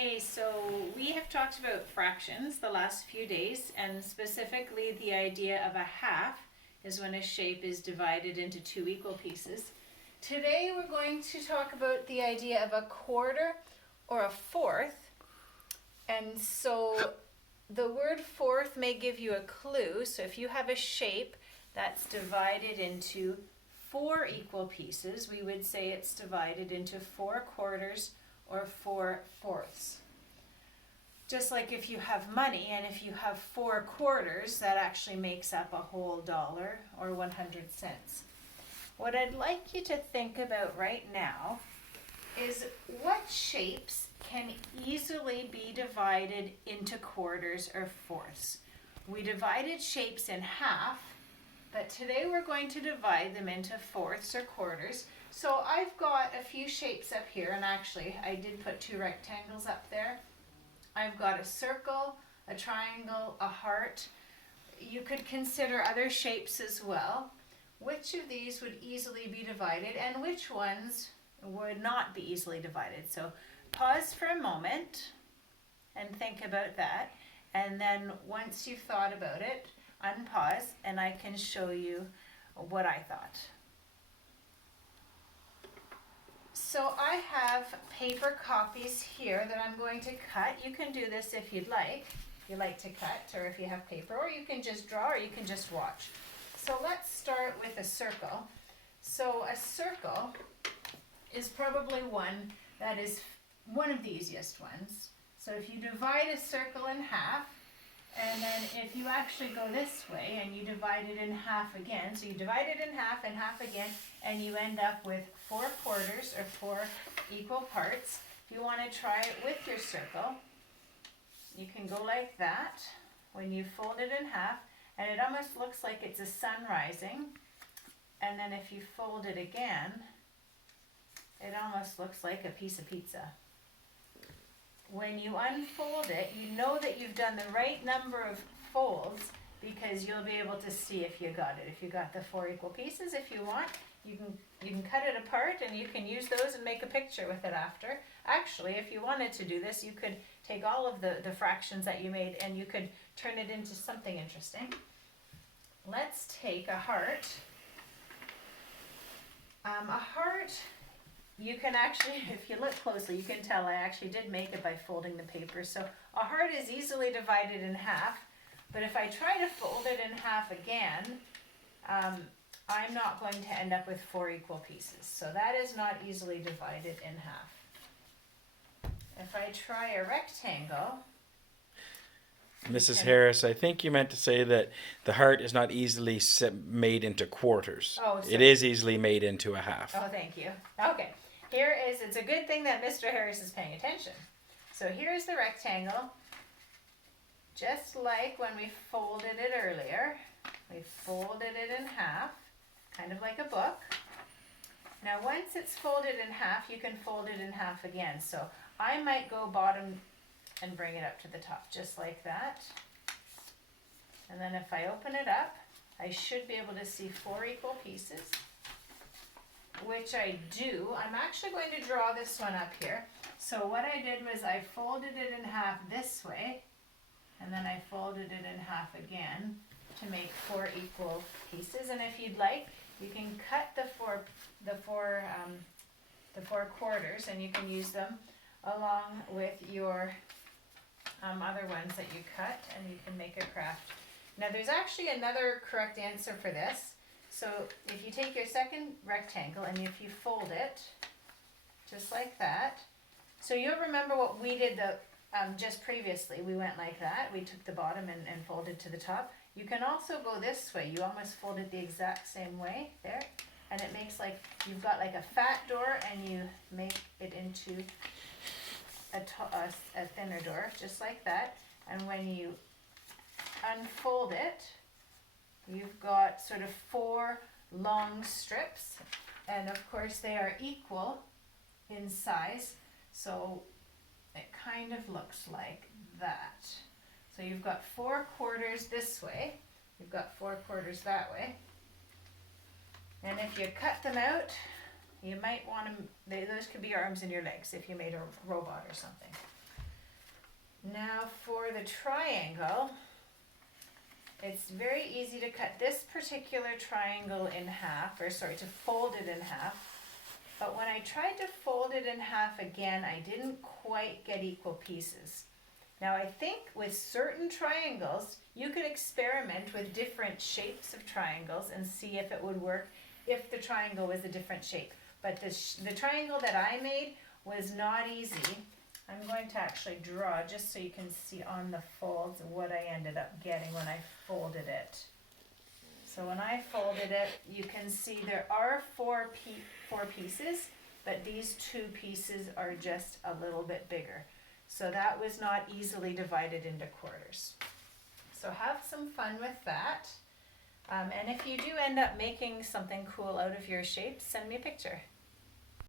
Hey, so we have talked about fractions the last few days, and specifically the idea of a half is when a shape is divided into two equal pieces. Today we're going to talk about the idea of a quarter or a fourth. And so the word fourth may give you a clue. So if you have a shape that's divided into four equal pieces, we would say it's divided into 4 quarters or 4 fourths. Just like if you have money and if you have 4 quarters, that actually makes up a whole dollar or 100 cents. What I'd like you to think about right now is what shapes can easily be divided into quarters or fourths. We divided shapes in half, but today we're going to divide them into fourths or quarters. So I've got a few shapes up here, and actually I did put 2 rectangles up there. I've got a circle, a triangle, a heart. You could consider other shapes as well. Which of these would easily be divided and which ones would not be easily divided? So pause for a moment and think about that. And then once you've thought about it, unpause and I can show you what I thought. So I have paper copies here that I'm going to cut. You can do this if you'd like. If you like to cut, or if you have paper, or you can just draw, or you can just watch. So let's start with a circle. So a circle is probably one that is one of the easiest ones. So if you divide a circle in half, and then if you actually go this way and you divide it in half again, so you divide it in half and half again, and you end up with 4 quarters or 4 equal parts. If you want to try it with your circle, you can go like that when you fold it in half, and it almost looks like it's a sun rising. And then if you fold it again, it almost looks like a piece of pizza. When you unfold it, you know that you've done the right number of folds because you'll be able to see if you got it. If you got the 4 equal pieces, if you want, you can cut it apart and you can use those and make a picture with it after. Actually, if you wanted to do this, you could take all of the fractions that you made and you could turn it into something interesting. Let's take a heart. A heart, you can actually, if you look closely, you can tell I actually did make it by folding the paper. So a heart is easily divided in half, but if I try to fold it in half again, I'm not going to end up with 4 equal pieces. So that is not easily divided in half. If I try a rectangle. Mrs. Harris, I think you meant to say that the heart is not easily made into quarters. Oh, sorry. It is easily made into a half. Oh, thank you. Okay. It's a good thing that Mr. Harris is paying attention. So here's the rectangle. Just like when we folded it earlier, we folded it in half, kind of like a book. Now once it's folded in half, you can fold it in half again. So I might go bottom and bring it up to the top, just like that. And then if I open it up, I should be able to see 4 equal pieces, which I do. I'm actually going to draw this one up here. So what I did was I folded it in half this way, and then I folded it in half again to make 4 equal pieces. And if you'd like, you can cut the four quarters, and you can use them along with your other ones that you cut, and you can make a craft. Now there's actually another correct answer for this. So if you take your second rectangle and if you fold it just like that, so you'll remember what we did just previously. We went like that. We took the bottom and folded to the top. You can also go this way. You almost fold it the exact same way there, and it makes like you've got like a fat door and you make it into a thinner door, just like that. And when you unfold it, you've got sort of 4 long strips, and of course they are equal in size, so it kind of looks like that. So you've got 4 quarters this way, you've got 4 quarters that way, and if you cut them out, you might want to, those could be your arms and your legs if you made a robot or something. Now for the triangle, it's very easy to cut this particular triangle in half, or sorry, to fold it in half. But when I tried to fold it in half again, I didn't quite get equal pieces. Now I think with certain triangles, you could experiment with different shapes of triangles and see if it would work if the triangle was a different shape. But the triangle that I made was not easy. I'm going to actually draw just so you can see on the folds what I ended up getting when I folded it. So when I folded it, you can see there are four pieces, but these two pieces are just a little bit bigger. So that was not easily divided into quarters. So have some fun with that. And if you do end up making something cool out of your shapes, send me a picture.